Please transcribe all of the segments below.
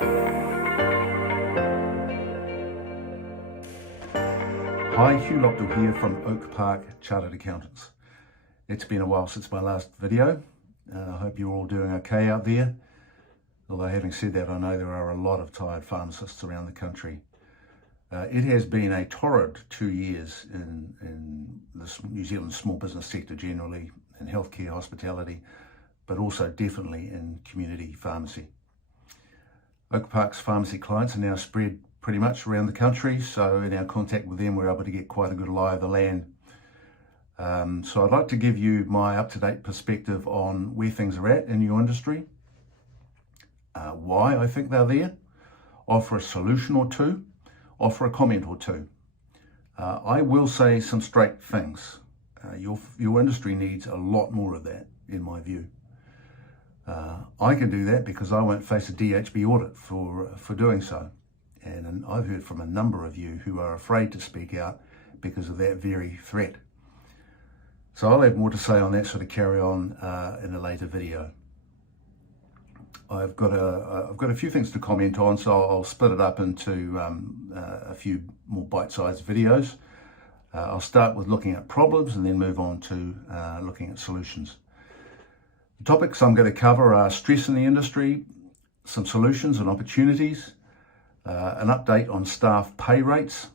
Hi, Hugh Lopdell here from Oak Park Chartered Accountants. It's been a while since my last video. I hope you're all doing okay out there. Although having said that, I know there are a lot of tired pharmacists around the country. It has been a torrid 2 years in the New Zealand small business sector generally, in healthcare, hospitality, but also definitely in community pharmacy. Oak Park's pharmacy clients are now spread pretty much around the country, so in our contact with them we're able to get quite a good lie of the land. So I'd like to give you my up-to-date perspective on where things are at in your industry, why I think they're there, offer a solution or two, offer a comment or two. I will say some straight things. Your industry needs a lot more of that, in my view. I can do that because I won't face a DHB audit for doing so. And I've heard from a number of you who are afraid to speak out because of that very threat. So I'll have more to say on that sort of carry on in a later video. I've got a few things to comment on, so I'll split it up into a few more bite-sized videos. I'll start with looking at problems and then move on to looking at solutions. The topics I'm going to cover are stress in the industry, some solutions and opportunities, an update on staff pay rates,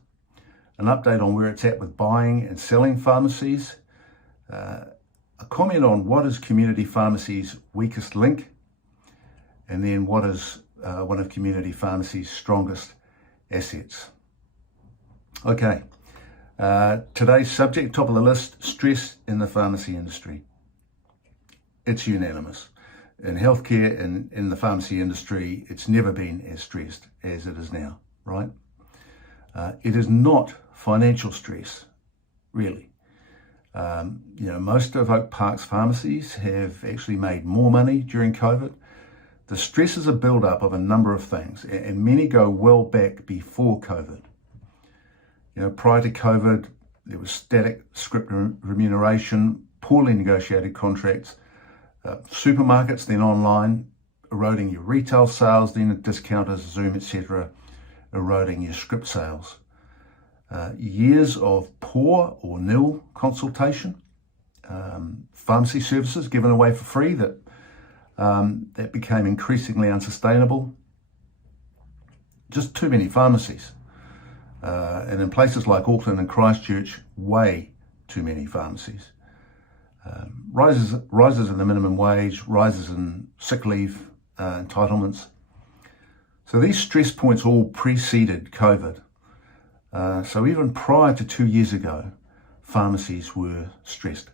an update on where it's at with buying and selling pharmacies, a comment on what is community pharmacy's weakest link, and then what is one of community pharmacy's strongest assets. Okay, today's subject, top of the list, stress in the pharmacy industry. It's unanimous. In healthcare and in the pharmacy industry, it's never been as stressed as it is now, right? It is not financial stress, really. Most of Oak Park's pharmacies have actually made more money during COVID. The stress is a build-up of a number of things, and many go well back before COVID. Prior to COVID, there was static script remuneration, poorly negotiated contracts, supermarkets, then online, eroding your retail sales, then discounters, Zoom, etc., eroding your script sales. Years of poor or nil consultation, pharmacy services given away for free that became increasingly unsustainable. Just too many pharmacies. And in places like Auckland and Christchurch, way too many pharmacies. Rises in the minimum wage, rises in sick leave entitlements. So these stress points all preceded COVID. So even prior to 2 years ago, pharmacies were stressed.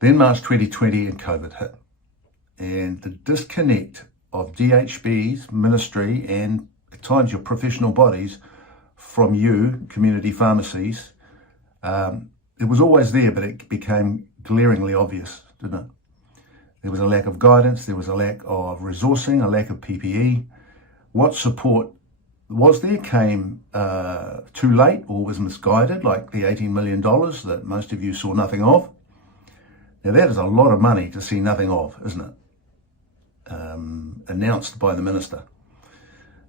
Then March 2020 and COVID hit. And the disconnect of DHB's ministry and at times your professional bodies from you, community pharmacies, it was always there, but it became glaringly obvious, didn't it? There was a lack of guidance, there was a lack of resourcing, a lack of PPE. What support was there came too late or was misguided, like the $18 million that most of you saw nothing of. Now that is a lot of money to see nothing of, isn't it? Announced by the minister,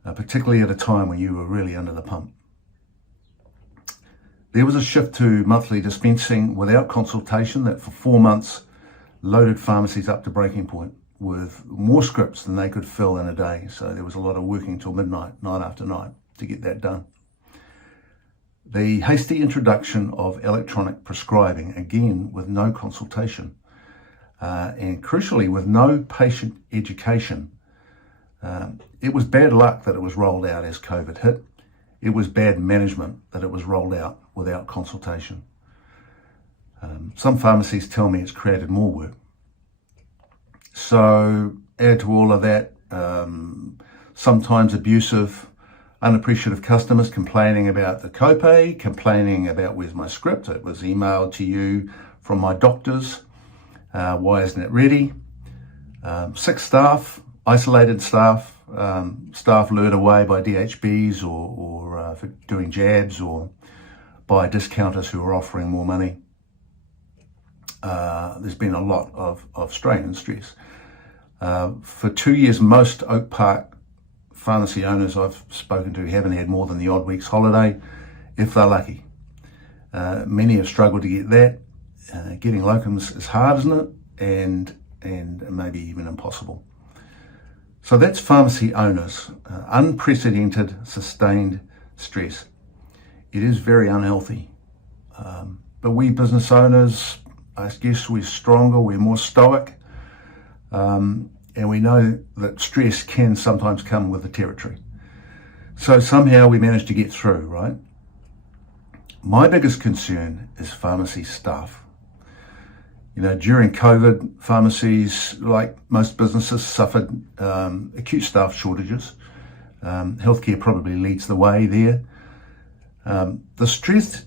particularly at a time when you were really under the pump. There was a shift to monthly dispensing without consultation that for 4 months loaded pharmacies up to breaking point with more scripts than they could fill in a day. So there was a lot of working till midnight, night after night, to get that done. The hasty introduction of electronic prescribing, again with no consultation, and crucially with no patient education. It was bad luck that it was rolled out as COVID hit. It was bad management that it was rolled out without consultation. Some pharmacies tell me it's created more work. So add to all of that, sometimes abusive, unappreciative customers complaining about the copay, complaining about where's my script, it was emailed to you from my doctors, why isn't it ready? Sick staff, isolated staff, staff lured away by DHBs or for doing jabs or by discounters who are offering more money. There's been a lot of strain and stress. For 2 years, most Oak Park pharmacy owners I've spoken to haven't had more than the odd week's holiday, if they're lucky. Many have struggled to get that. Getting locums is hard, isn't it? And maybe even impossible. So that's pharmacy owners. Unprecedented, sustained stress. It is very unhealthy. But we business owners, I guess we're stronger, we're more stoic. And we know that stress can sometimes come with the territory. So somehow we manage to get through, right? My biggest concern is pharmacy staff. You know, during COVID, pharmacies, like most businesses, suffered acute staff shortages. Healthcare probably leads the way there. The stress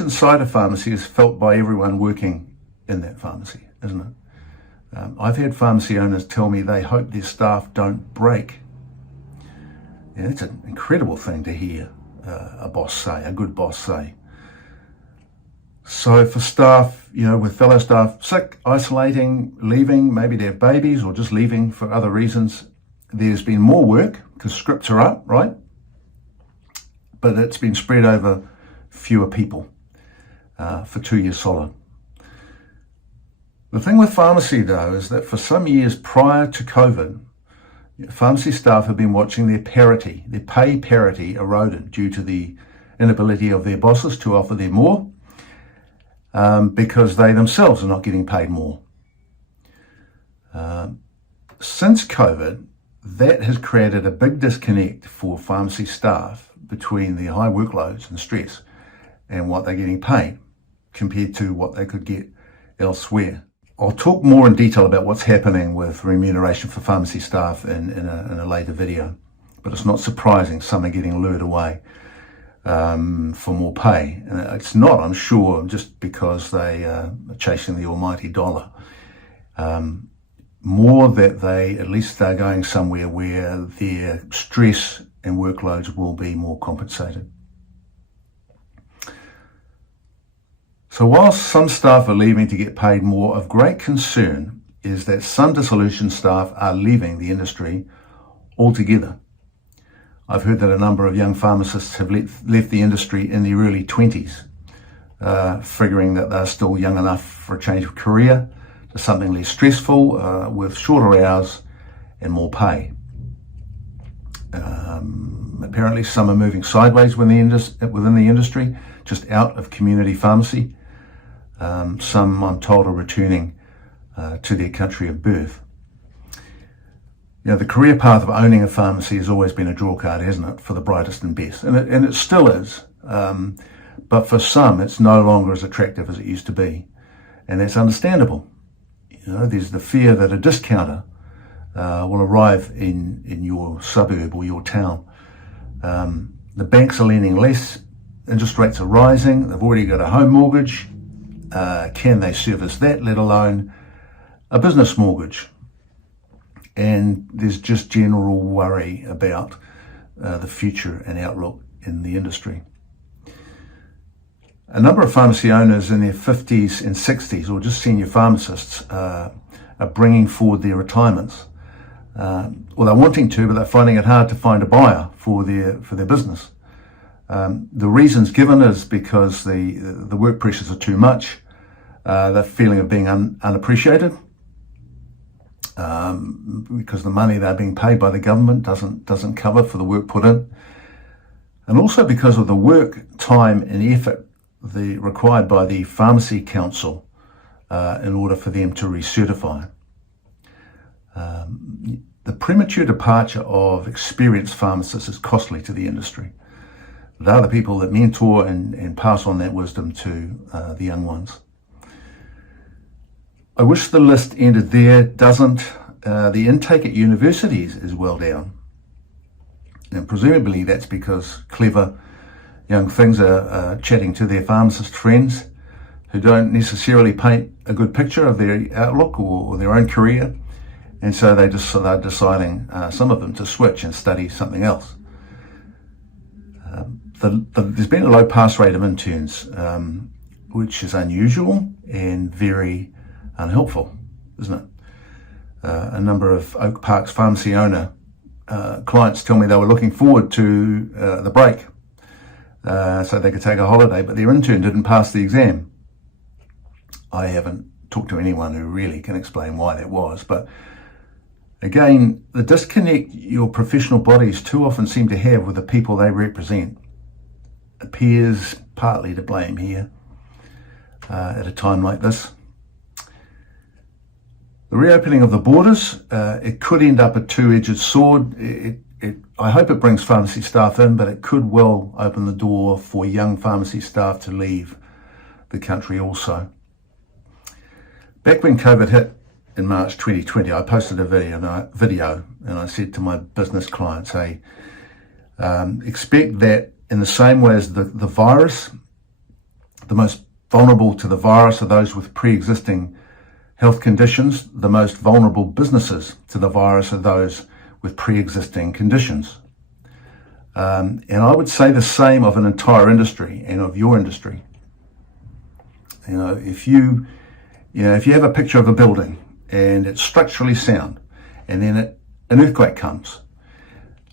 inside a pharmacy is felt by everyone working in that pharmacy, isn't it? I've had pharmacy owners tell me they hope their staff don't break. Yeah, it's an incredible thing to hear a good boss say. So for staff, you know, with fellow staff sick, isolating, leaving, maybe they have babies or just leaving for other reasons, there's been more work because scripts are up, right? But it's been spread over fewer people for 2 years solid. The thing with pharmacy, though, is that for some years prior to COVID, pharmacy staff have been watching their pay parity eroded due to the inability of their bosses to offer them more because they themselves are not getting paid more. Since COVID, that has created a big disconnect for pharmacy staff between the high workloads and stress and what they're getting paid compared to what they could get elsewhere. I'll talk more in detail about what's happening with remuneration for pharmacy staff in a later video, but it's not surprising some are getting lured away for more pay. And it's not, I'm sure, just because they are chasing the almighty dollar. More that at least they're going somewhere where their stress and workloads will be more compensated. So whilst some staff are leaving to get paid more, of great concern is that some dissolution staff are leaving the industry altogether. I've heard that a number of young pharmacists have left the industry in their early 20s, figuring that they're still young enough for a change of career to something less stressful, with shorter hours and more pay. Apparently some are moving sideways within the industry, just out of community pharmacy. Some, I'm told, are returning to their country of birth. You know, the career path of owning a pharmacy has always been a drawcard, hasn't it, for the brightest and best, and it still is. But for some, it's no longer as attractive as it used to be, and that's understandable. You know, there's the fear that a discounter will arrive in your suburb or your town. The banks are lending less, interest rates are rising, they've already got a home mortgage. Can they service that, let alone a business mortgage? And there's just general worry about the future and outlook in the industry. A number of pharmacy owners in their 50s and 60s, or just senior pharmacists, are bringing forward their retirements. Well, they're wanting to, but they're finding it hard to find a buyer for their business. The reasons given is because the work pressures are too much, the feeling of being unappreciated, because the money they're being paid by the government doesn't cover for the work put in, and also because of the work, time and effort required by the Pharmacy Council in order for them to recertify. The premature departure of experienced pharmacists is costly to the industry. They're the people that mentor and pass on that wisdom to the young ones. I wish the list ended there. Doesn't. The intake at universities is well down. And presumably that's because clever young things are chatting to their pharmacist friends who don't necessarily paint a good picture of their outlook or their own career. And so they're deciding, some of them, to switch and study something else. There's been a low pass rate of interns, which is unusual and very unhelpful, isn't it? A number of Oak Park's pharmacy owner clients tell me they were looking forward to the break so they could take a holiday, but their intern didn't pass the exam. I haven't talked to anyone who really can explain why that was, but again, the disconnect your professional bodies too often seem to have with the people they represent appears partly to blame here at a time like this. The reopening of the borders, it could end up a two-edged sword. I hope it brings pharmacy staff in, but it could well open the door for young pharmacy staff to leave the country also. Back when COVID hit in March 2020, I posted a video and I said to my business clients, hey, expect that in the same way as the virus, the most vulnerable to the virus are those with pre-existing health conditions. The most vulnerable businesses to the virus are those with pre-existing conditions. And I would say the same of an entire industry and of your industry. If you have a picture of a building and it's structurally sound, and then an earthquake comes,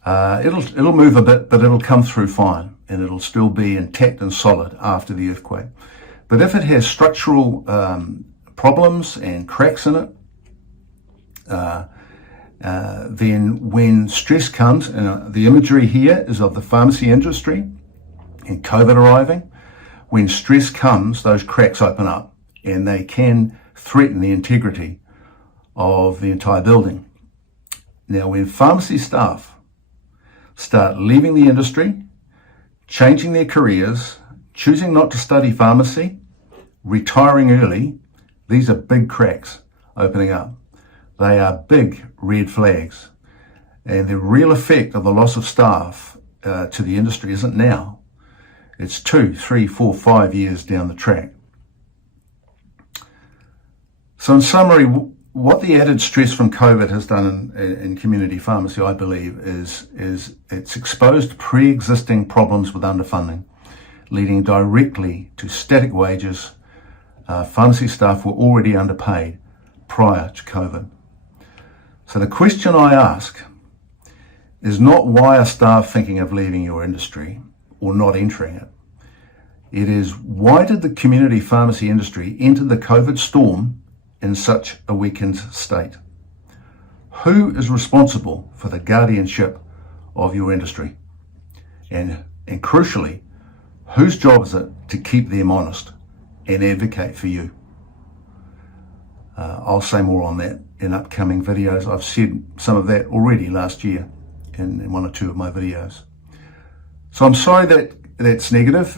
it'll move a bit, but it'll come through fine, and it'll still be intact and solid after the earthquake. But if it has structural problems and cracks in it, then when stress comes, and the imagery here is of the pharmacy industry and COVID arriving, when stress comes, those cracks open up and they can threaten the integrity of the entire building. Now, when pharmacy staff start leaving the industry, changing their careers, choosing not to study pharmacy, retiring early, these are big cracks opening up. They are big red flags. And the real effect of the loss of staff to the industry isn't now. It's 2, 3, 4, 5 years down the track. So in summary, what the added stress from COVID has done in community pharmacy, I believe, is it's exposed pre-existing problems with underfunding, leading directly to static wages. Pharmacy staff were already underpaid prior to COVID. So the question I ask is not why are staff thinking of leaving your industry or not entering it. It is why did the community pharmacy industry enter the COVID storm in such a weakened state? Who is responsible for the guardianship of your industry? And crucially, whose job is it to keep them honest and advocate for you? I'll say more on that in upcoming videos. I've said some of that already last year in one or two of my videos. So I'm sorry that that's negative.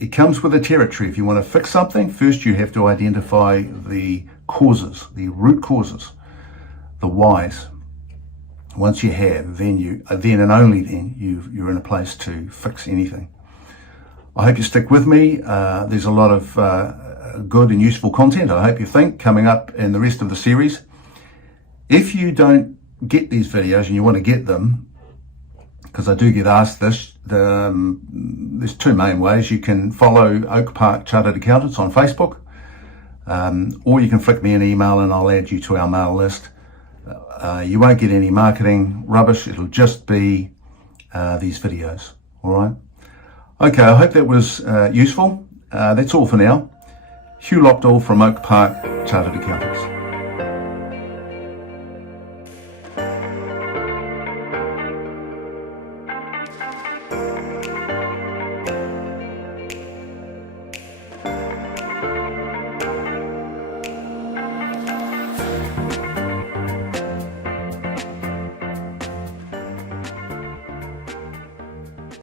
It comes with the territory. If you want to fix something, first you have to identify the causes, the root causes, the whys. Once you have, then and only then you're in a place to fix anything. I hope you stick with me. There's a lot of good and useful content, I hope you think, coming up in the rest of the series. If you don't get these videos and you want to get them, because I do get asked this, there's two main ways. You can follow Oak Park Chartered Accountants on Facebook, or you can flick me an email and I'll add you to our mail list. You won't get any marketing rubbish. It'll just be these videos. All right. Okay, I hope that was useful. That's all for now. Hugh Lopdell from Oak Park Chartered Accountants.